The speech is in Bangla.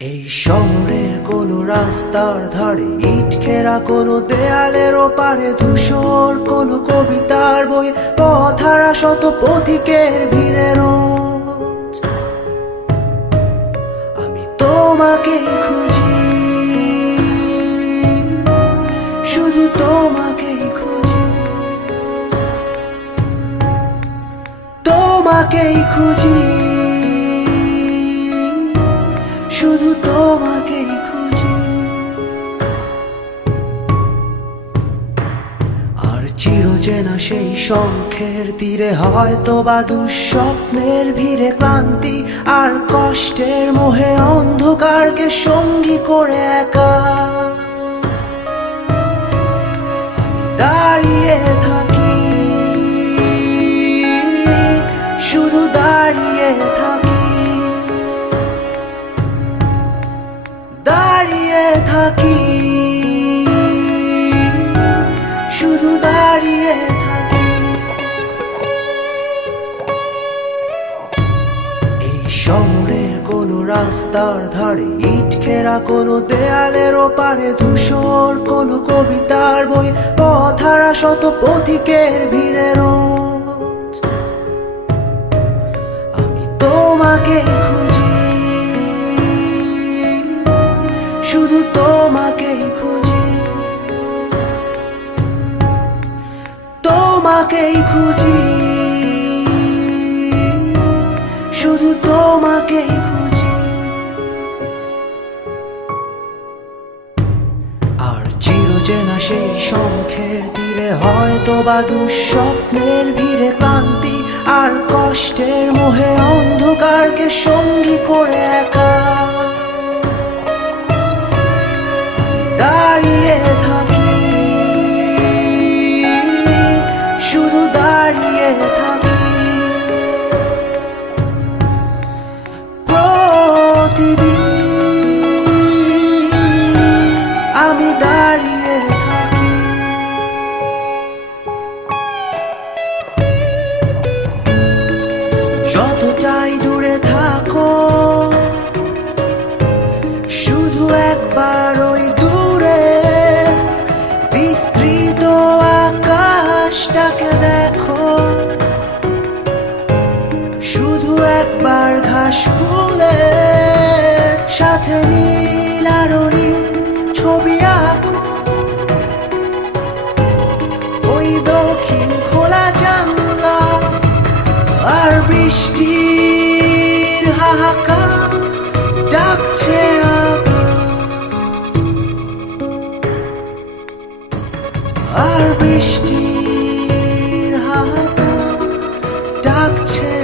এই শহরের কোনো রাস্তার ধারে ইট ঘেরা কোনো দেয়ালের ওপারে ধূসর কোনো কবিতার বই পথহারা শত পথিকের ভিড়ে রোজ আমি তোমাকেই খুঁজি, শুধু তোমাকেই খুঁজি, তোমাকেই খুঁজি, শুধু তোমাকেই খুঁজি। আর চিরচেনা সেই শঙ্খের তীরে হয়তো বা দুঃস্বপ্নের ভিড়ে ক্লান্তি আর কষ্টের মোহে অন্ধকারকে সঙ্গী করে একা আমি দাঁড়িয়ে থাকি, শুধু দাঁড়িয়ে থাকি, দাঁড়িয়ে থাকি, শুধু দাঁড়িয়ে থাকি। এই শহরের কোনো রাস্তার ধারে ইট ঘেরা কোনো দেয়ালের ওপারে ধূসর কোনো কবিতার বই পথহারা শত পথিকের ভিড়ে রোজ আমি তোমাকেই খুঁজি, শুধু তোমাকেই খুঁজি, তোমাকেই খুঁজি, শুধু তোমাকেই খুঁজি। আর চিরচেনা সেই শঙ্খের তীরে হয়তো বা দুঃস্বপ্নের ভিড়ে ক্লান্তি আর কষ্টের মোহে অন্ধকারকে সঙ্গী করে একা দাঁড়িয়ে থাকি, শুধু দাঁড়িয়ে থাকি, প্রতিদিন আমি দাঁড়িয়ে থাকি। যত চাই দূরে থাকো, শুধু একবার ওই বিস্তৃত আকাশটাকে দেখো, শুধু একবার ঘাস ফুলের সাথে নীল আরো নীল ছবি আঁকো, ওই দক্ষিণ খোলা জানলা আর বৃষ্টির হাহাকার ডাকছে আর বৃষ্টির হাহাকার ডাকছে